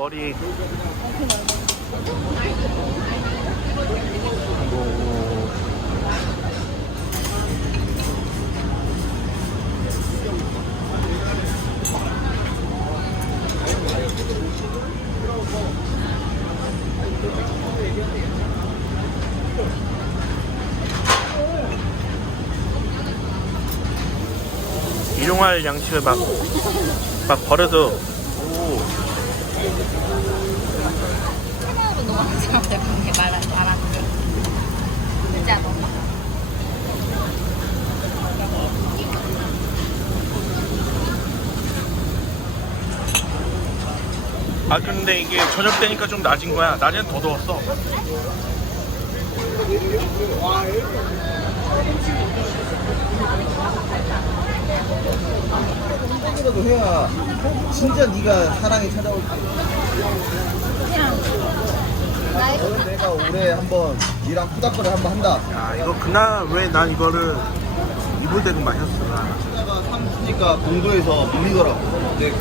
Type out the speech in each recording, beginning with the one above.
머리. 오. 일용할 양식을 막, 막 버려도, 오, 생각으로 너무 하지 마세요. 그렇게 말, 말하는 게. 진짜 너무. 아 근데 이게 저녁 때니까 좀 낮은 거야. 낮에는 더 더웠어. 이라도 해야 진짜 네가 사랑이 찾아올 거야. 내가 올해 한번 니랑 후다거를 한번 한다. 야 이거 그날 왜 난 이거를 이불 대고 마셨어. 하다가 삼수니까 공도에서 밀리더라고. 네.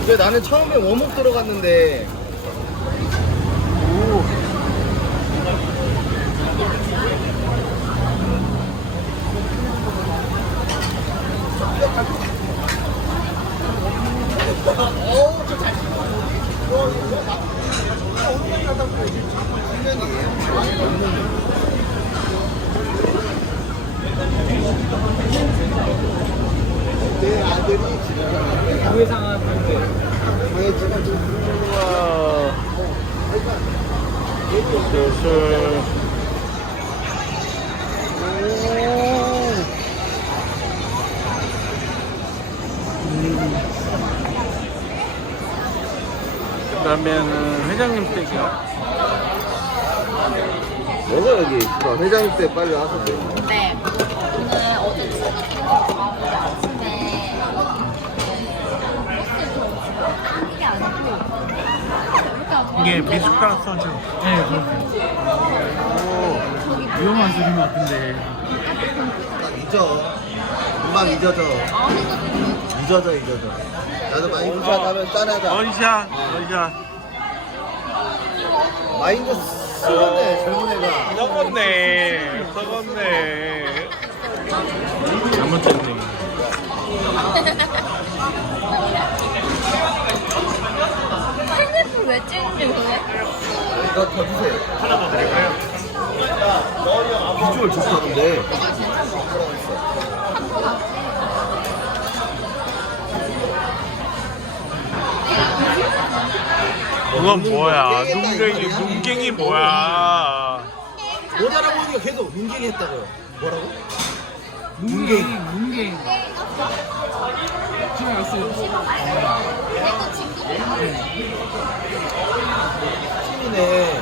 근데 나는 처음에 웜업 들어갔는데 내 아들이 지금 후회상하는데 후회지만 좀 우와. 슬슬. 그 러면은 회장님 댁이야? 뭐가 여기 있어? 회장님 때 빨리 와서 돼. 네. 오늘 어제 아침에 버스를 이게 아니고 미숫가루 소주. 네, 그렇게. 위험한 소리인 것 같은데. 딱 잊어. 금방 잊어져. 잊어져, 잊어져. 나도 많이 부샷하면 짠하자. 원샷, 원샷. 마인드 쓰네, 젊은 애가. 썩었네, 썩었네. 잘못됐네. 핸드폰 왜 찍는지 그래? 이거 더 주세요. 하나 더 드릴까요? 비주얼 좋다던데. 그건 뭐야? 깨겠다, 눈갱이? 눈갱이 뭐야? 못 알아보니까 계속 문갱이 했다고요. 뭐라고? 문갱, 문갱. 집에 갔어요. 팀이네.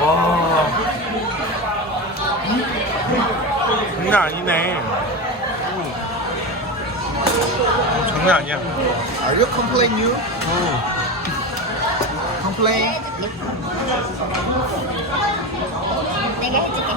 와. 장난 아니네. 장난 아니야. Are you complain you? Complain? 내가 해줄게.